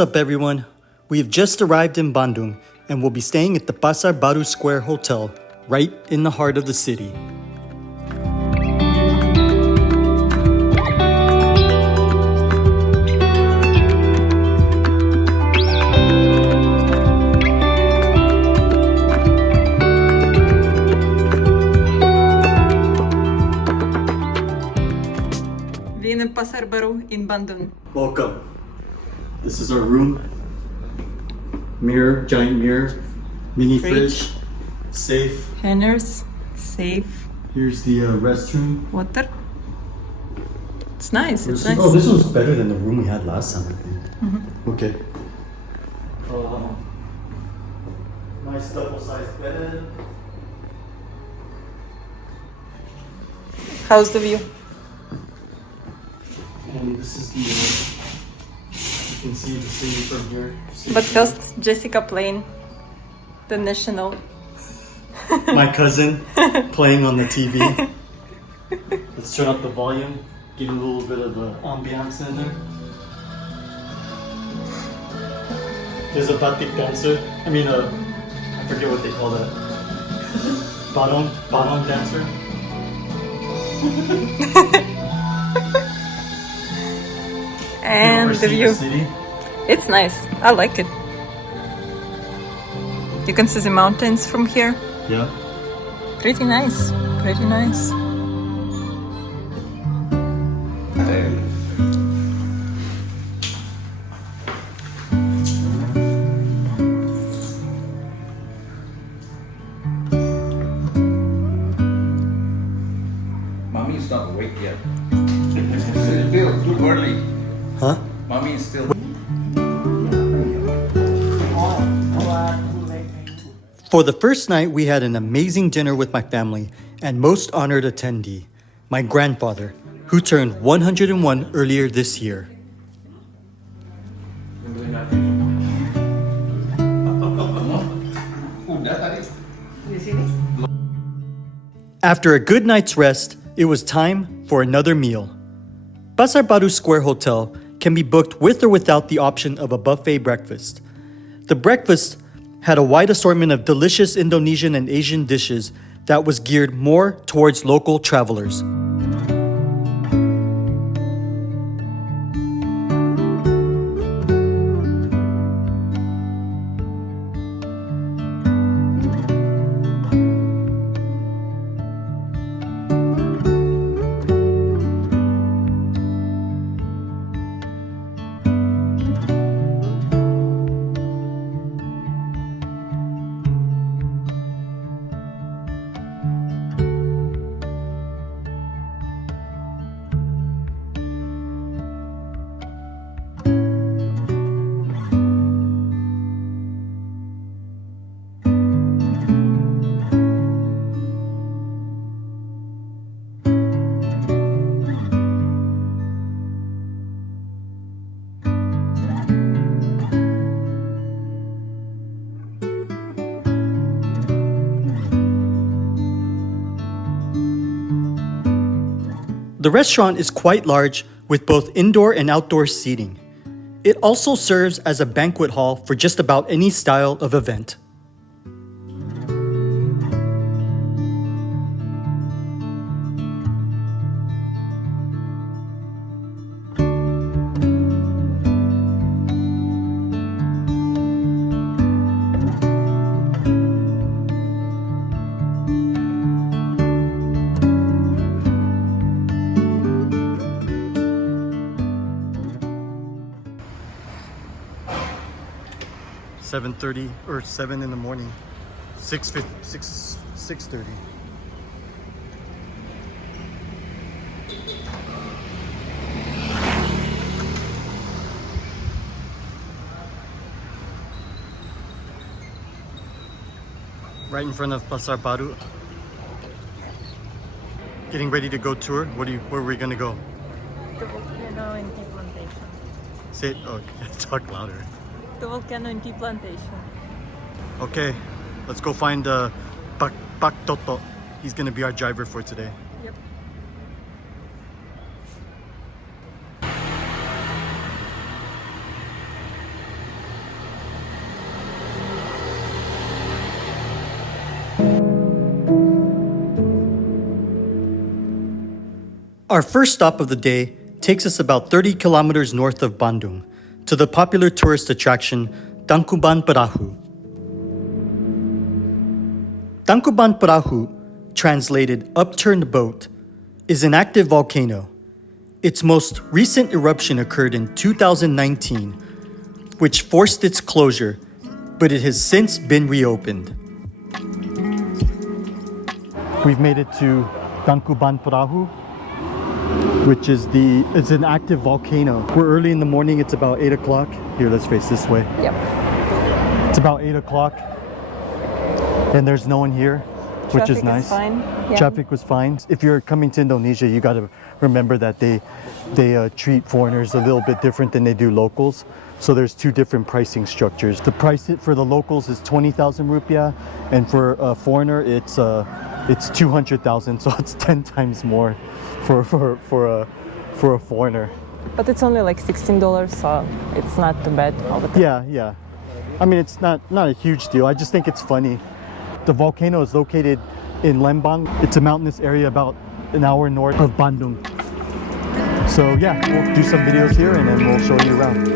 up, everyone? We have just arrived in Bandung and will be staying at the Pasar Badu Square Hotel, right in the heart of the city. We're in Pasar Badu in Bandung. Welcome. This is our room. Mirror, giant mirror, mini fridge, safe. Hangers, safe, Here's the restroom. water. It's nice, it's Oh, nice. this one's better than the room we had last time, I think. Okay. Nice double-sized bed. How's the view? And this is the, you can see the city from here. But first, Jessica playing the national. My cousin playing on the TV. Let's turn up the volume, give a little bit of ambiance in there. There's a batik dancer. I forget what they call that. Badong dancer. And the view. City. It's nice. I like it. You can see the mountains from here. Yeah. Pretty nice. Pretty nice. Mommy is not awake yet. It's still too early. Huh? Mommy is still. For the first night, we had an amazing dinner with my family and most honored attendee, my grandfather, who turned 101 earlier this year. After a good night's rest, it was time for another meal. Pasar Badu Square Hotel can be booked with or without the option of a buffet breakfast. The breakfast had a wide assortment of delicious Indonesian and Asian dishes that was geared more towards local travelers. The restaurant is quite large with both indoor and outdoor seating. It also serves as a banquet hall for just about any style of event. (7:30) or 7 in the morning. 6:30. Right in front of Pasar Badu. Getting ready to go tour. Where are we gonna go? The volcano and tea plantation. Say it. Oh, talk louder. The volcano and tea plantation. Okay, let's go find Pak Toto. He's gonna be our driver for today. Yep. Our first stop of the day takes us about 30 kilometers north of Bandung to the popular tourist attraction Tangkuban Prahu. Tangkuban Prahu, translated upturned boat, is an active volcano. Its most recent eruption occurred in 2019, which forced its closure, but it has since been reopened. We've made it to Tangkuban Prahu, which is it's an active volcano. We're early in the morning, it's about 8 o'clock. Here, let's face this way. Yep. It's about 8 o'clock, and there's no one here, which is nice. Fine. Yeah. Traffic was fine. If you're coming to Indonesia, you got to remember that they treat foreigners a little bit different than they do locals. So there's two different pricing structures. The price for the locals is 20,000 rupiah, and for a foreigner, it's 200,000. So it's 10 times more for a foreigner. But it's only like $16, so it's not too bad all the time. Yeah. I mean, it's not a huge deal. I just think it's funny. The volcano is located in Lembang. It's a mountainous area about an hour north of Bandung. So yeah, we'll do some videos here and then we'll show you around.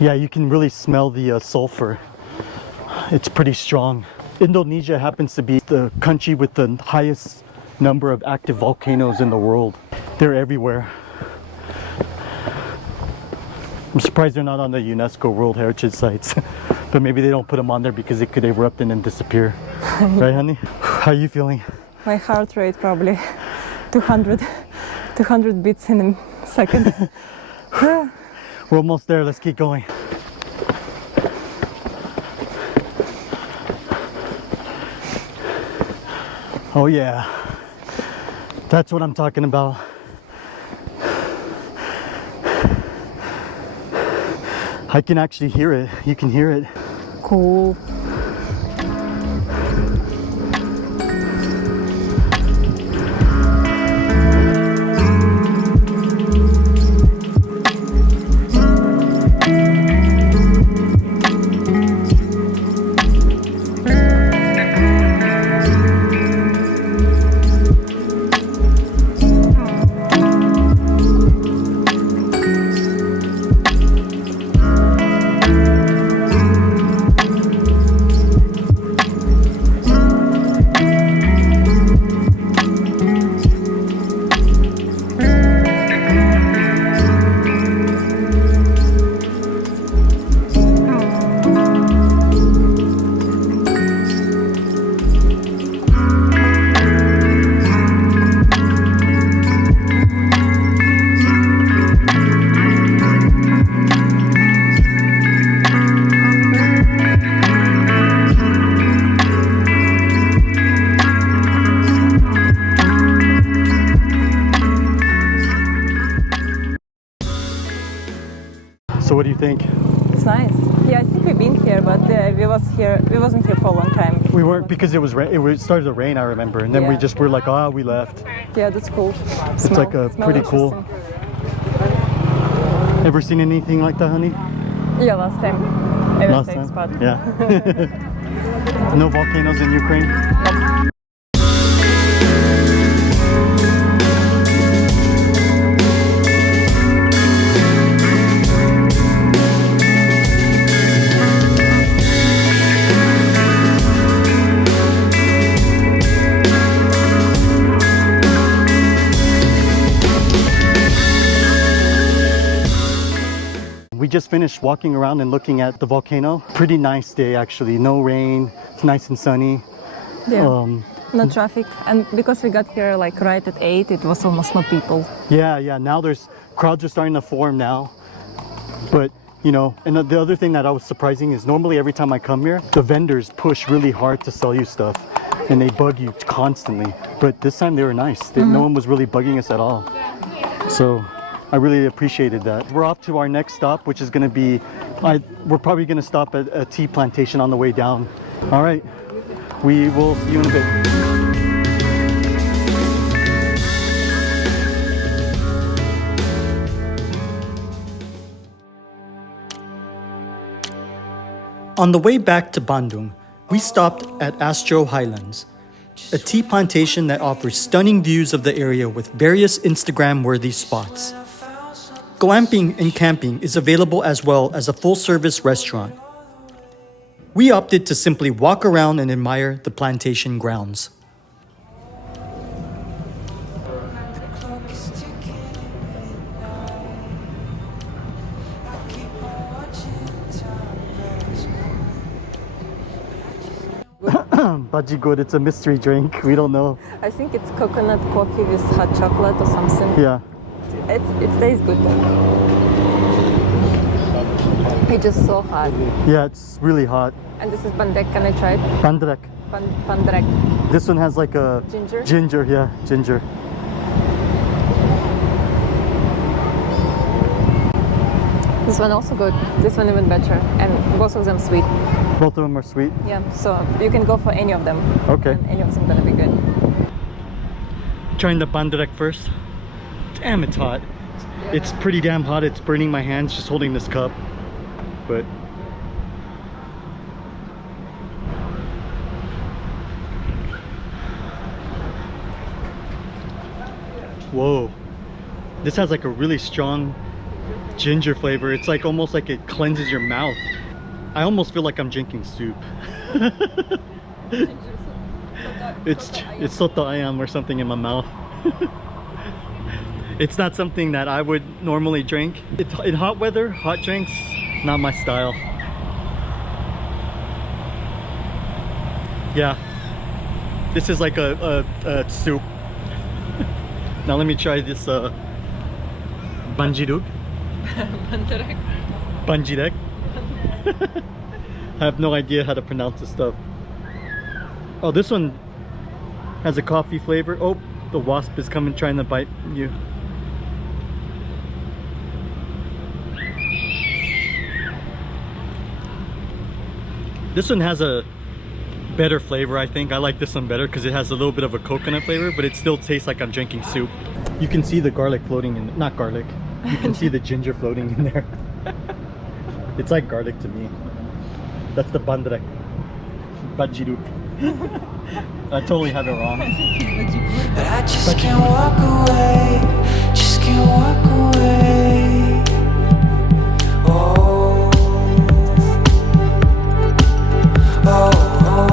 Yeah, you can really smell the sulfur. It's pretty strong. Indonesia happens to be the country with the highest number of active volcanoes in the world. They're everywhere. I'm surprised they're not on the UNESCO World Heritage Sites. But maybe they don't put them on there because it could erupt and then disappear. Right, honey? How are you feeling? My heart rate probably 200 beats in a second. We're almost there. Let's keep going. Oh yeah, that's what I'm talking about. I can actually hear it. You can hear it. Cool. So what do you think? It's nice. Yeah, I think we've been here, but we wasn't here for a long time. We weren't because it started to rain, I remember, and then we Yeah. were like, we left. Yeah, that's cool. It's like a pretty cool. Ever seen anything like that, honey? Yeah, last time. At the Last same time? spot. Yeah. No volcanoes in Ukraine? We just finished walking around and looking at the volcano. Pretty nice day actually, no rain, it's nice and sunny. Yeah. No traffic, and because we got here like right at 8, it was almost no people. Yeah, now crowds are starting to form now. But you know, and the other thing that I was surprising is normally every time I come here, the vendors push really hard to sell you stuff and they bug you constantly. But this time they were nice. No one was really bugging us at all. So I really appreciated that. We're off to our next stop, which is going to be, we're probably going to stop at a tea plantation on the way down All right, we will see you in a bit. On the way back to Bandung, we stopped at Astro Highlands, a tea plantation that offers stunning views of the area with various Instagram-worthy spots. Glamping and camping is available as well as a full-service restaurant. We opted to simply walk around and admire the plantation grounds. Bhaji good, it's a mystery drink. We don't know. I think it's coconut coffee with hot chocolate or something. Yeah. It tastes good though. It's just so hot. Yeah, it's really hot. And this is bandek. Can I try it? Bandrek. Bandrek. This one has like a Ginger? Ginger, yeah, ginger. This one also good. This one even better. And both of them sweet. Both of them are sweet. Yeah, so you can go for any of them. Okay. And any of them gonna be good. Trying the bandrek first. Damn, it's hot. It's pretty damn hot. It's burning my hands just holding this cup. But whoa, this has like a really strong ginger flavor. It's like almost like it cleanses your mouth. I almost feel like I'm drinking soup. It's soto ayam or something in my mouth. It's not something that I would normally drink. In hot weather, hot drinks, not my style. Yeah, this is like a soup. Now let me try this banjiruk. Banjirek. I have no idea how to pronounce this stuff. Oh, this one has a coffee flavor. Oh, the wasp is coming trying to bite you. This one has a better flavor, I think. I like this one better because it has a little bit of a coconut flavor, but it still tastes like I'm drinking soup. You can see the garlic floating in, not garlic. You can see the ginger floating in there. It's like garlic to me. That's the bandrek. Bajiruk. I totally have it wrong. But I just can't walk away. Just can't walk away. Oh, oh, oh,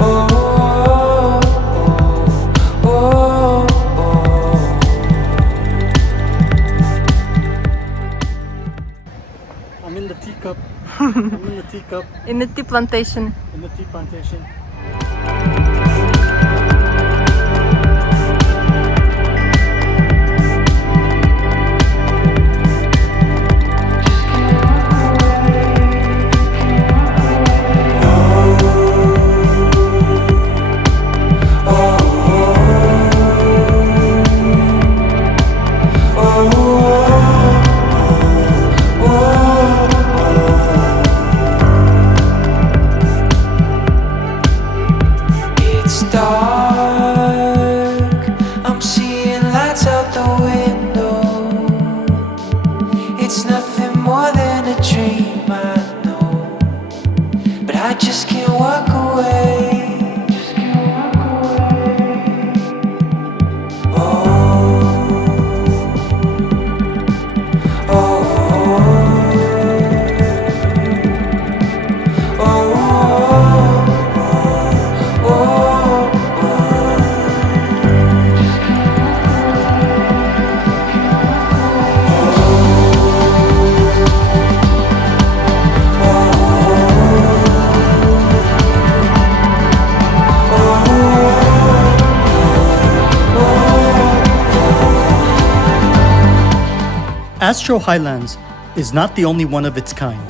oh, oh, oh. I'm in the teacup. I'm in the teacup. In the tea plantation. In the tea plantation. Astro Highlands is not the only one of its kind.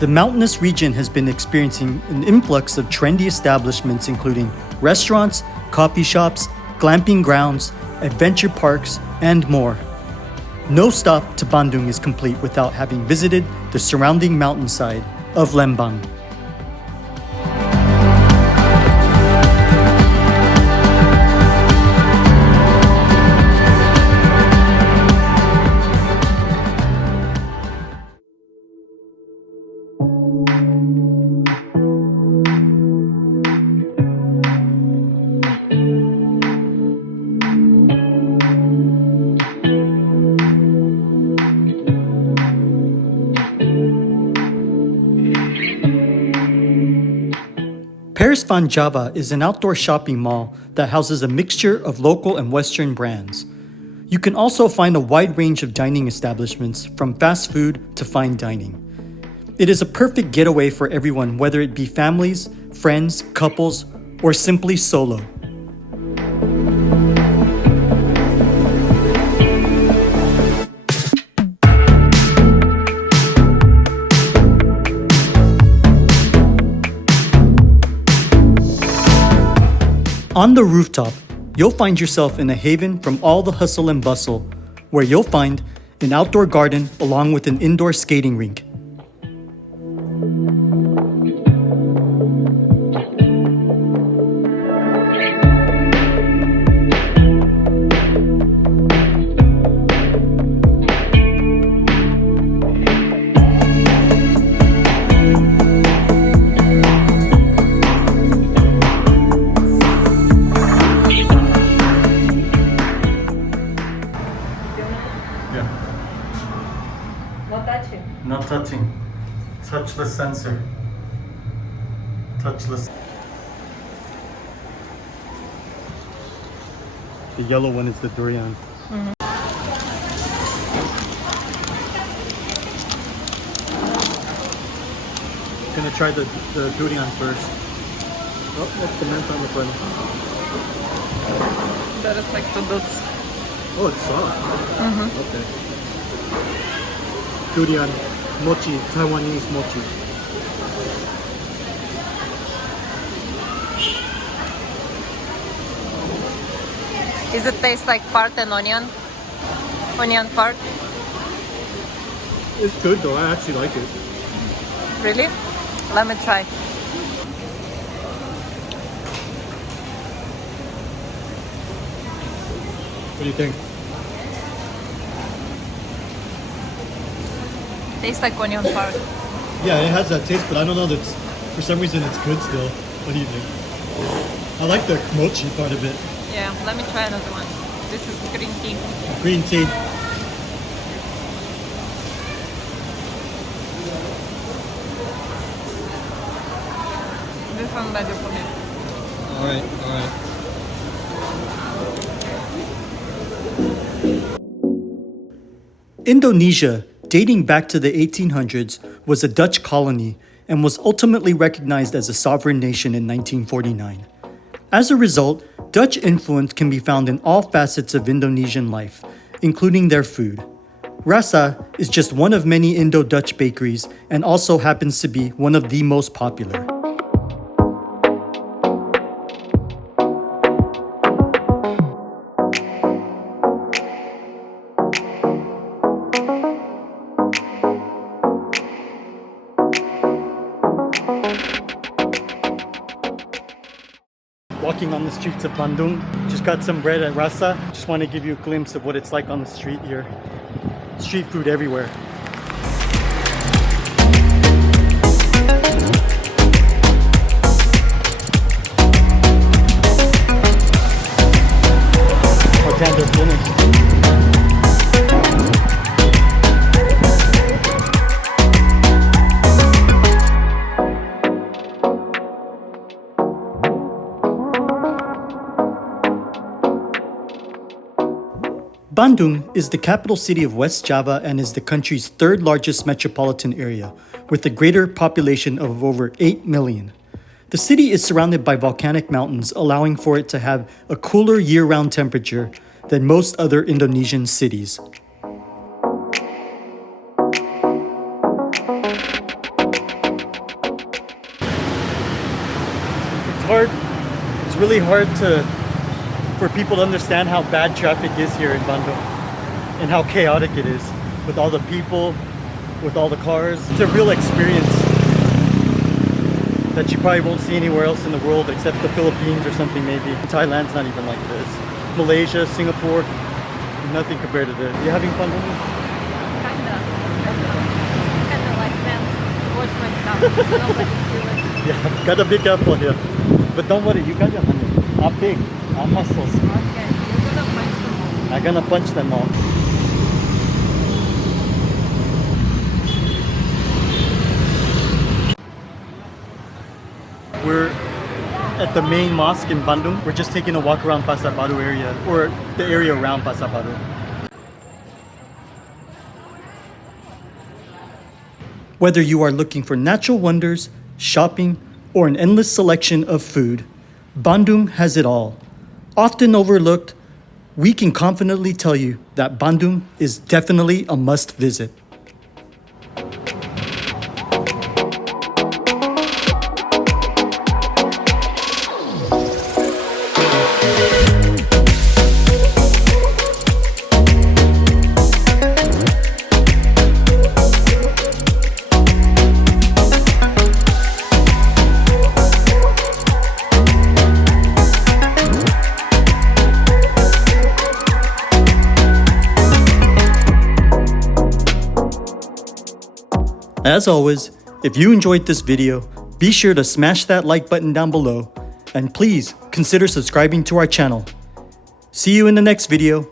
The mountainous region has been experiencing an influx of trendy establishments including restaurants, coffee shops, glamping grounds, adventure parks, and more. No stop to Bandung is complete without having visited the surrounding mountainside of Lembang. Paris Van Java is an outdoor shopping mall that houses a mixture of local and Western brands. You can also find a wide range of dining establishments from fast food to fine dining. It is a perfect getaway for everyone, whether it be families, friends, couples, or simply solo. On the rooftop, you'll find yourself in a haven from all the hustle and bustle, where you'll find an outdoor garden along with an indoor skating rink. No touching. Touchless sensor. Touchless. The yellow one is the durian. Gonna try the durian first. Oh, that's the mint on the front. That is like two dots. Oh, it's soft. Okay. Durian, mochi, Taiwanese mochi. Does it taste like part and onion? Onion part? It's good though, I actually like it. Really? Let me try. What do you think? Tastes like onion part. Yeah, it has that taste, but I don't know that's for some reason it's good still. What do you think? I like the mochi part of it. Yeah, let me try another one. This is green tea. Green tea. This one better for me. Alright. Indonesia, dating back to the 1800s, was a Dutch colony and was ultimately recognized as a sovereign nation in 1949. As a result, Dutch influence can be found in all facets of Indonesian life, including their food. Rasa is just one of many Indo Dutch bakeries and also happens to be one of the most popular. Walking on the streets of Bandung, just got some bread at Rasa. Just want to give you a glimpse of what it's like on the street here. Street food everywhere. Pretend they're finished. Bandung is the capital city of West Java and is the country's third largest metropolitan area, with a greater population of over 8 million. The city is surrounded by volcanic mountains, allowing for it to have a cooler year-round temperature than most other Indonesian cities. It's really hard for people to understand how bad traffic is here in Bandung. and how chaotic it is with all the people, with all the cars. It's a real experience that you probably won't see anywhere else in the world except the Philippines or something maybe. Thailand's not even like this. Malaysia, Singapore, nothing compared to this. You having fun with me? Kinda like fans watch my stuff. Nobody's doing it. Yeah, gotta be careful here. But don't worry, you got your money. I'm big, I'm muscles. Okay, you're gonna punch them all. I'm gonna punch them all. We're at the main mosque in Bandung. We're just taking a walk around Pasar Badu area, or the area around Pasar Badu. Whether you are looking for natural wonders, shopping, or an endless selection of food, Bandung has it all. Often overlooked, we can confidently tell you that Bandung is definitely a must visit. As always, if you enjoyed this video, be sure to smash that like button down below, and please consider subscribing to our channel. See you in the next video.